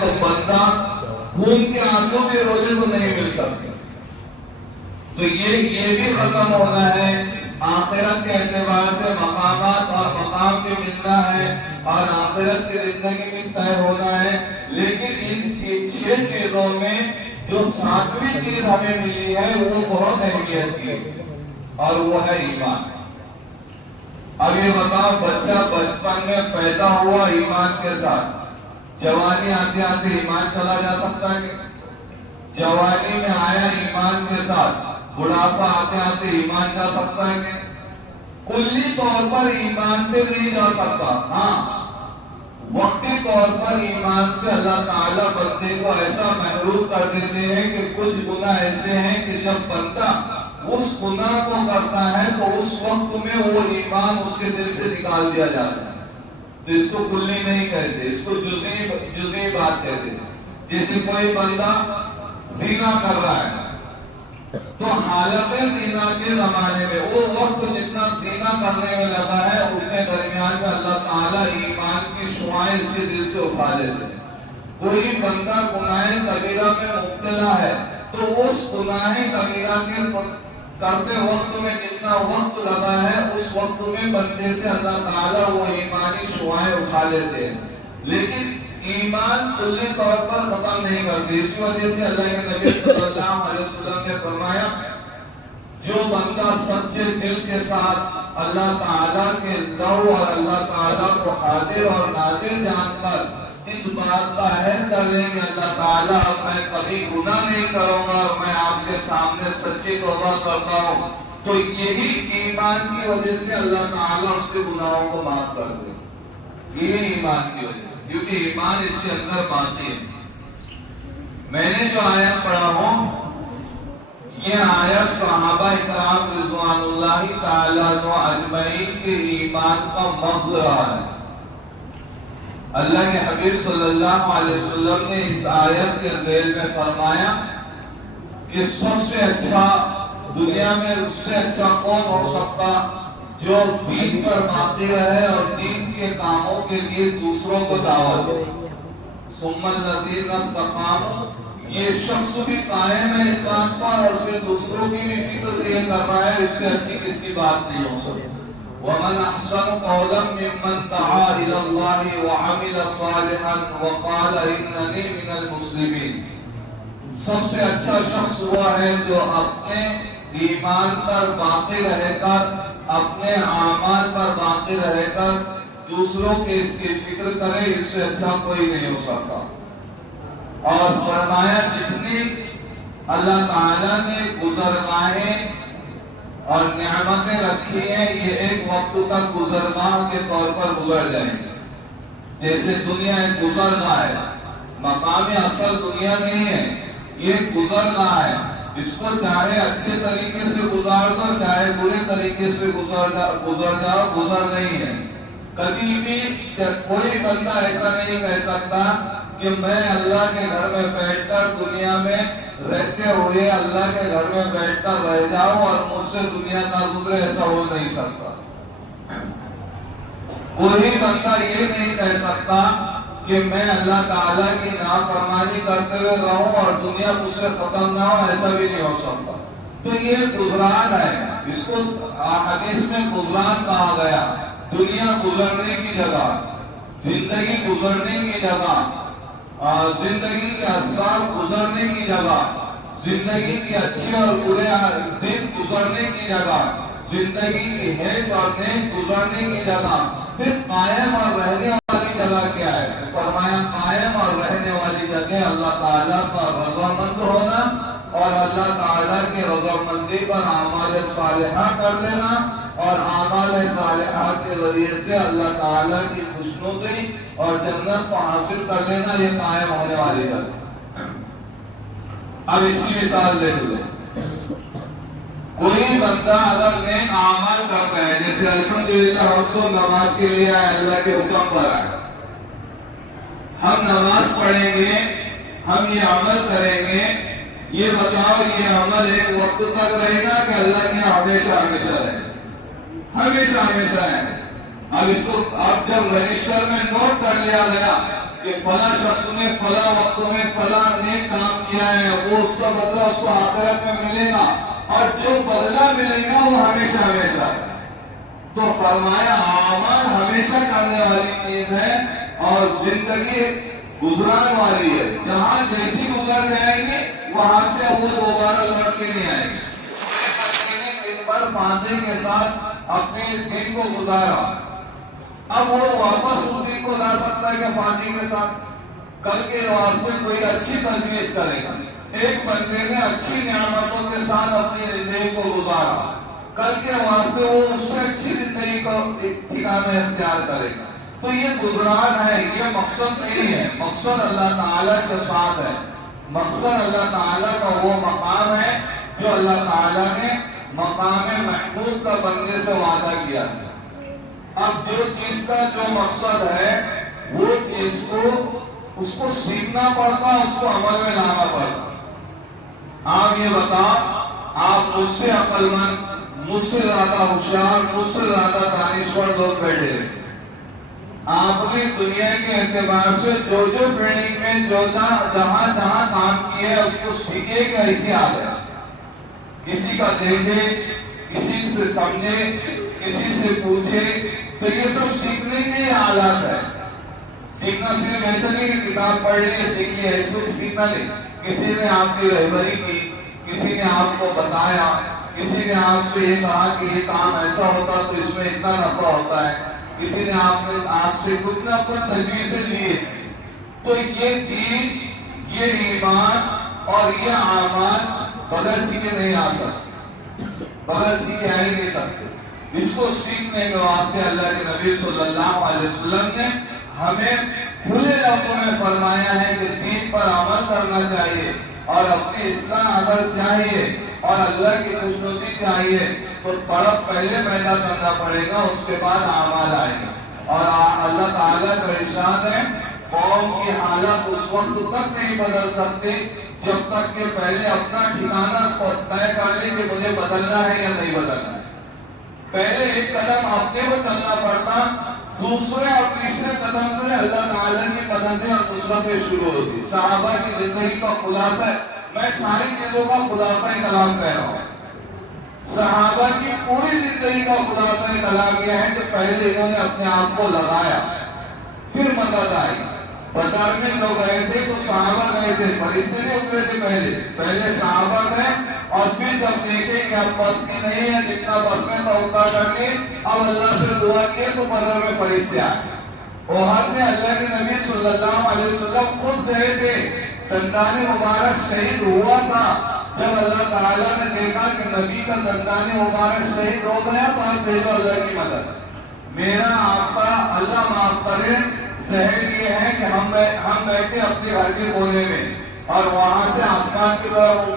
تو بندہ خون کے آنسو بھی روزے کو نہیں مل سکتے. تو یہ بھی ختم ہونا ہے. آخرت کے اعتبار سے مقامات اور مقام بھی ملنا ہے اور آخرت کی زندگی بھی طے ہونا ہے. لیکن ان 6 چیزوں میں جو 7ویں چیز ہمیں ملی ہے وہ بہت اہمیت کی ہے اور وہ ہے ایمان. اب یہ بتاؤ، بچہ بچپن میں پیدا ہوا ایمان کے ساتھ، جوانی آتے آتے ایمان چلا جا سکتا ہے؟ جوانی میں آیا ایمان کے ساتھ، بڑھاپا آتے آتے ایمان جا سکتا ہے کہ کلی طور پر ایمان سے نہیں جا سکتا. ہاں، وقتی طور پر ایمان سے اللہ تعالیٰ بندے کو ایسا محروم کر دیتے ہیں کہ کچھ گناہ ایسے ہیں کہ جب بندہ اس گناہ کو کرتا ہے تو اس وقت میں وہ ایمان اس کے دل سے نکال دیا جاتا ہے. تو اس کو کلی نہیں کہتے، اس کو جزئی بات کہتے. جیسے کوئی بندہ زنا کر رہا ہے تو حالت زنا کے زمانے میں وہ وقت جتنا زنا کرنے میں لگا ہے اتنے درمیان میں اللہ تعالیٰ ایمان کی شعائیں اس کے دل سے اٹھا لیتے ہیں. کوئی بندہ گناہ کبیرہ میں مبتلا ہے تو اس گناہ کبیرہ کے کرتے وقت میں جتنا وقت لگا ہے اس وقت میں بندے سے اللہ تعالیٰ وہ ایمانی شعائیں اٹھا لیتے ہیں. لیکن ایمان کلی طور پر ختم نہیں کرتے. اس وجہ سے اللہ کے نبی صلی اللہ علیہ وسلم نے فرمایا، جو بندہ سچے دل کے ساتھ اللہ تعالیٰ کے لو اور اللہ تعالیٰ کو قادر اور نادر جان کر اس بات کا عہد کر لیں کہ اللہ تعالیٰ میں کبھی گناہ نہیں کروں گا، میں آپ کے سامنے سچی توبہ کرتا ہوں، تو یہی ایمان کی وجہ سے اللہ تعالیٰ اس کے گناہوں کو معاف کر دے. یہی ایمان کی وجہ سے، کیونکہ ایمان اس کے اندر باقی ہے. میں نے جو آیت پڑھا ہوں یہ آیت صحابہ اکرام رضوان اللہ تعالیٰ اجمعین کے ایمان کا مظہر ہے. اللہ کے حبیب صلی اللہ علیہ وسلم نے اس آیت کے ذیل میں فرمایا کہ سب سے اچھا دنیا میں اس سے اچھا کون ہو سکتا جو دین پر باقی رہے اور دین کے کاموں کے لیے دوسروں کو دعوت دے. ثم الذین استقاموا، یہ شخص بھی قائم ہے اس بات پر اور پھر دوسروں کی بھی فکر یہ کر رہا ہے، اس سے اچھی کس کی بات نہیں ہو سکتی. وَمَنْ أَحْسَنُ قَوْلًا مِّمَّنْ دَعَا إِلَى اللَّهِ وَعَمِلَ صَالِحًا وَقَالَ إِنَّنِي مِنَ الْمُسْلِمِينَ. سب سے اچھا شخص وہ ہے جو اپنے ایمان پر باقی رہے کر، اپنے اعمال پر باقی رہے کر دوسروں کے اس کی فکر کرے، اس سے اچھا کوئی نہیں ہو سکتا. اور فرمایا جتنی اللہ تعالیٰ نے گزرگاہیں اور نعمتیں رکھی ہیں یہ ایک وقت تک گزرگاہ کے طور پر گزر جائیں گے. جیسے دنیا ایک گزرگاہ ہے، مقام اصل دنیا نہیں ہے، یہ گزرگاہ ہے. اس کو چاہے اچھے طریقے سے گزار دو چاہے برے طریقے سے گزر جاؤ، گزر نہیں ہے. کبھی بھی کوئی بندہ ایسا نہیں کہہ سکتا کہ میں اللہ کے گھر میں بیٹھ کر دنیا میں رہتے ہوئے اللہ کے گھر میں بیٹھ کر رہ جاؤں اور مجھ سے دنیا نہ گزرے، ایسا ہو نہیں سکتا. کوئی بندہ یہ نہیں کہہ سکتا کہ میں اللہ تعالیٰ کی نافرمانی کرتے ہوئے رہوں اور دنیا مجھ سے ختم نہ ہو، ایسا بھی نہیں ہو سکتا. تو یہ گزران ہے، اس کو حدیث میں گزران کہا گیا. دنیا گزرنے کی جگہ، زندگی گزرنے کی جگہ، زندگی کے اسباب گزرنے کی جگہ، زندگی کے اچھے اور برے دن گزرنے کی جگہ، زندگی کی ہیج اور نیک گزرنے کی جگہ. پھر قائم اور رہنے والی جگہ کیا ہے؟ فرمایا قائم اور رہنے والی جگہ اللہ تعالیٰ کا رضامند ہونا اور اللہ تعالیٰ کے رضامندی پر اعمال صالحہ کر لینا اور اعمال صالحہ کے ذریعے سے اللہ تعالیٰ کی خوشنودی اور جنت کو حاصل کر لینا، یہ قائم ہونے والی جگہ. اب اس کی مثال دیکھ لیں. کوئی بندہ اگر نیک اعمال کرتا ہے، جیسے الحمدللہ ہم سب نماز کے لیے آئے، اللہ کے حکم پر آئے، ہم نماز پڑھیں گے، ہم یہ عمل کریں گے، یہ بتاؤ یہ عمل ایک وقت تک رہے گا کہ اللہ کے ہمیشہ ہمیشہ رہے؟ ہمیشہ ہمیشہ ہے. اب اس کو اب جب رجسٹر میں نوٹ کر لیا گیا کہ فلاں شخص نے فلاں وقت میں فلاں نیک کام کیا ہے، وہ اس کا بدلہ اس کو آخرت میں ملے گا، اور جو بدلہ ملے گا وہ ہمیشہ ہمیشہ ہے۔ تو فرمایا اعمال ہمیشہ کرنے والی چیز ہے اور زندگی گزران والی ہے، جہاں جیسی گزر جائے گی وہاں سے وہ دوبارہ لوٹ کے نہیں آئے گی۔ دن بھر فاندے کے ساتھ اپنے دن کو گزارا، اب وہ واپس اس دن کو لا سکتا ہے کہ فاندی کے ساتھ؟ کل کے واسطے کوئی اچھی تجویز کرے گا۔ ایک بندے نے اچھی نعمتوں کے ساتھ اپنی زندگی کو گزارا، کل کے واسطے وہ اس سے اچھی زندگی کو ٹھکانا اختیار کرے گا۔ تو یہ گزران ہے، یہ مقصد نہیں ہے، مقصد اللہ تعالیٰ کے ساتھ ہے۔ مقصد اللہ تعالیٰ کا وہ مقام ہے جو اللہ تعالیٰ نے مقام محمود کا بندے سے وعدہ کیا ہے۔ اب جو چیز کا جو مقصد ہے وہ چیز کو اس کو سیکھنا پڑتا، اس کو عمل میں لانا پڑتا۔ آپ یہ بتاؤ، آپ مجھ سے عقل مند، مجھ سے زیادہ ہوشیار، مجھ سے زیادہ دانشور لوگ بیٹھے ہیں، آپ نے دنیا کے اعتبار سے جو فیلڈنگ میں جو جہاں جہاں کام کیے اس کو سیکھے کہ ایسی حال ہے، کسی کا دیکھے، کسی سے سمجھے، کسی سے پوچھے، تو یہ سب سیکھنے کے حالات ہے۔ سیکھنا صرف ایسا نہیں کہ کتاب پڑھ لیے سیکھ لیا، اس کو سیکھنا نہیں، کسی نے آپ کی رہبری کی، کسی نے آپ کو بتایا، کسی نے آپ سے یہ کہا کہ یہ کام ایسا ہوتا تو اس میں اتنا نفع ہوتا ہے، کسی نے آپ سے کچھ نہ کچھ تجویزیں لیے۔ تو یہ دین، یہ ایمان اور یہ اعمال بغیر سیکھے نہیں آ سکتے، بغیر سیکھے آ ہی نہیں سکتے۔ اس کو سیکھنے کے واسطے اللہ کے نبی صلی اللہ علیہ وسلم نے ہمیں کھلے لفظوں میں فرمایا ہے کہ دین پر عمل کرنا چاہیے، اور اپنی اصلاح اگر چاہیے اور اللہ کی خوشنودی چاہیے تو طلب پہلے پیدا کرنا پڑے گا، اس کے بعد اعمال آئے گا۔ اور اللہ تعالیٰ کا ارشاد ہے قوم کی حالت اس وقت تک نہیں بدل سکتے جب تک کہ پہلے اپنا ٹھکانہ طے کر لیں کہ مجھے بدلنا ہے یا نہیں بدلنا ہے۔ پہلے ایک قدم اپنے کو چلنا پڑتا، دوسرے اور تیسرے قدم سے اللہ تعالیٰ کی مددیں اور نصرتیں شروع ہوتی۔ صحابہ کی زندگی کا خلاصہ ہے، میں ساری چیزوں کا خلاصہ کلام کہہ رہا ہوں، صحابہ کی پوری زندگی کا خلاصہ کلام یہ ہے کہ پہلے انہوں نے اپنے آپ کو لگایا، پھر مدد آئی۔ بدر میں جو گئے تھے تو صحابہ گئے تھے، فرشتے نہیں اترے تھے، پہلے صحابہ گئے، اور پھر جب دیکھیں کہ اب بس کی نہیں ہے، جتنا بس میں تھا اتنا کر لی، اب اللہ سے دعا کیے تو بدر میں فرشتے آئے۔ احد میں اللہ کے نبی صلی اللہ علیہ وسلم خود گئے تھے، دندان مبارک شہید ہوا تھا۔ جب اللہ تعالیٰ نے دیکھا کہ نبی کا دندان مبارک شہید ہو گیا تو آپ بھیجو اللہ کی مدد۔ میرا آپ کا اللہ معاف کرے سہل یہ ہے کہ ہم بیٹھے اپنے گھر کے کونے میں اور وہاں سے آسمان کی طرف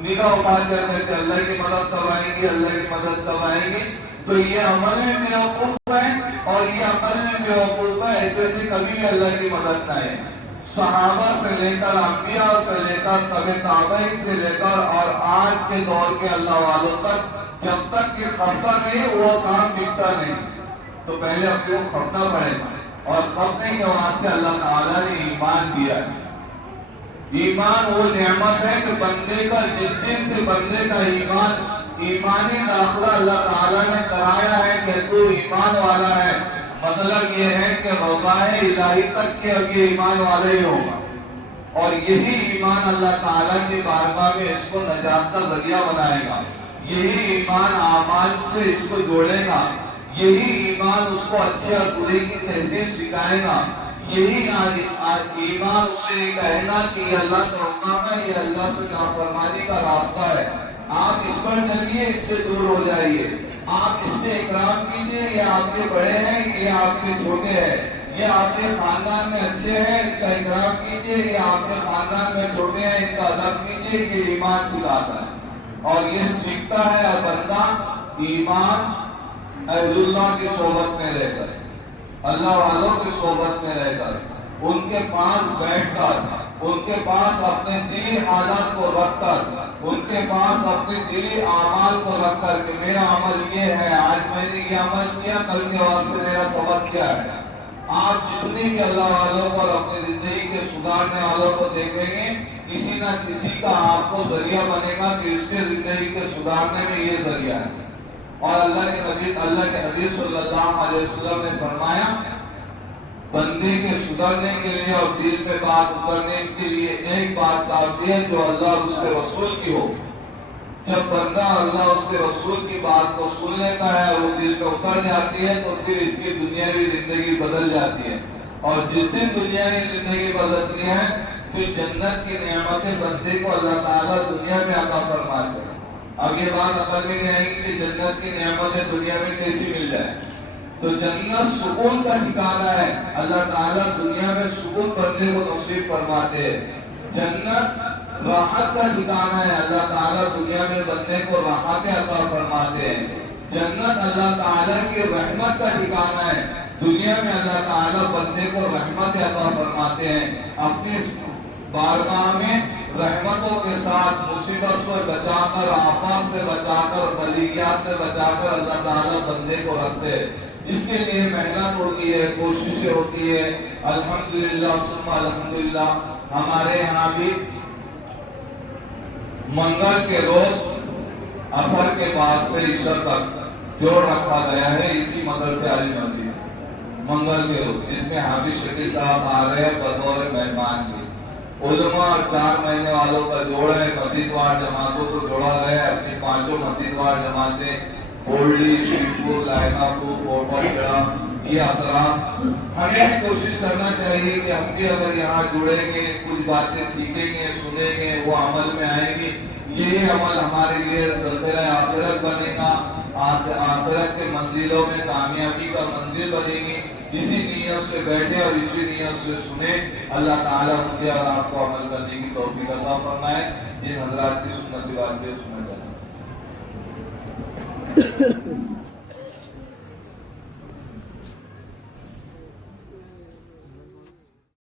نگاہ اٹھا کرتے تھے، اللہ کی مدد کب آئے گی، اللہ کی مدد کب آئے گی۔ تو یہ عمل میں بیوقوف ہے اور یہ عمل میں بیوقوف ہے، ایسے سے کبھی بھی اللہ کی مدد نہ آئے۔ صحابہ سے لے کر انبیاء سے لے کر تبع تابعین سے لے کر اور آج کے دور کے اللہ والوں تک جب تک کہ خطہ نہیں وہ کام دکھتا نہیں، تو پہلے اپنے کو خطہ پڑے گا، اور خطنے کے واسطے اللہ تعالیٰ نے ایمان دیا ہے۔ ایمان وہ نعمت ہے کہ بندے کا جس دن سے بندے کا ایمانی داخلہ اللہ تعالیٰ نے کرایا ہے کہ تو ایمان والا ہے، مطلب یہ ہے کہ رضاء الہی تک کے اب یہ ایمان والا ہی ہوگا، اور یہی ایمان اللہ تعالیٰ کی بارگاہ میں اس کو نجات کا ذریعہ بنائے گا، یہی ایمان اعمال سے اس کو جوڑے گا، یہی ایمان اس کو اچھے اور برے کی تہذیب سکھائے گا، یہی ایمان اس سے کہے گا کہ یہ اللہ کا حکم ہے، یہ اللہ سے نافرمانی کا راستہ ہے، آپ اس پر چلیے، اس سے دور ہو جائیے، آپ اس سے اکرام کیجئے، یہ آپ کے بڑے ہیں، یہ آپ کے چھوٹے ہیں، یہ آپ کے خاندان میں اچھے ہیں، ان کا اکرام کیجئے، یہ آپ کے خاندان میں چھوٹے ہیں، ان کا ادب کیجئے، یہ ایمان سکھاتا ہے۔ اور یہ سیکھتا ہے بندہ ایمان اہل اللہ کی صحبت میں رہ کر، اللہ والوں کی صحبت میں رہ کر، ان کے پاس بیٹھ کر، ان کے پاس اپنے دلی حالات کو رکھ کر، ان کے پاس اپنے دلی اعمال کو رکھ کر کہ میرا عمل یہ ہے، آج میں نے یہ عمل کیا، کل کے واسطے میرا سبق کیا ہے، آپ جتنے بھی اللہ والوں کو اور اپنی زندگی کے سدھارنے والوں کو دیکھیں گے کسی نہ کسی کا آپ کو ذریعہ بنے گا کہ اس کے زندگی کے سدھارنے میں یہ ذریعہ ہے. اور اللہ کے حبیب صلی اللہ علیہ وسلم نے فرمایا بندے کے سدھرنے کے لیے اور دل پہ بات اترنے کے لیے ایک بات کافی ہے جو اللہ اور اس کے رسول کی ہو. جب بندہ اللہ اس کے رسول کی بات کو سن لیتا ہے اور وہ دل پہ اتر جاتی ہے تو پھر اس کی دنیاوی زندگی بدل جاتی ہے. اور جس دن دنیاوی زندگی بدلتی ہے پھر جنت کی نعمتیں بندے کو اللہ تعالیٰ دنیا میں عطا فرماتے ہیں. اب یہ بات عقل میں نہیں آئے گی کہ جنت کی نعمتیں دنیا میں کیسی مل جائے. تو جنت سکون کا ٹھکانہ ہے. اللہ تعالیٰ دنیا میں سکون بندے کو نصیب فرماتے ہیں. جنت راحت کا ٹھکانہ ہے. اللہ تعالیٰ دنیا میں بندے کو راحتیں عطا فرماتے ہیں. جنت اللہ تعالیٰ کی رحمت کا ٹھکانہ ہے. دنیا میں اللہ تعالیٰ بندے کو رحمت عطا فرماتے ہیں. اپنی بارگاہ میں رحمتوں کے ساتھ مصیبت سے بچا کر آفات سے بچا کر بلیات سے بچا کر اللہ تعالیٰ بندے کو رکھتے ہیں. اس کے لیے محنت ہوتی ہے, کوششیں ہوتی ہے. الحمدللہ ثم الحمدللہ ہمارے یہاں بھی منگل کے روز عصر کے بعد سے عشاء تک جوڑ رکھا گیا ہے اسی مدرسے علی مسجد. منگل کے روز اس میں حافظ شکیل صاحب آ رہے ہیں بطور مہمان کی. علماء اور 4 مہینے والوں کا جوڑ ہے. مسجدوار جماعتوں کو جوڑا گیا ہے. اپنی 5 مسجدوار جماعتیں بولڈی, شیخپور, لائنا پور, کوٹا, یہ اطراف ہمیں بھی کوشش کرنا چاہیے کہ ہم بھی اگر یہاں جڑیں گے, کچھ باتیں سیکھیں گے, سنیں گے, وہ عمل میں آئیں گی. یہ عمل ہمارے لیے ذخیرہ آخرت بنے گا. آخرت کے منزلوں میں کامیابی کا منزل بنے گی. اسی نیت سے بیٹھے اور اسی نیت سے سنیں. اللہ تعالیٰ مجھے اور آپ کو عمل کرنے کی توفیق عطا فرمائے. جن حضرات کی سنت واجب سنت جائے.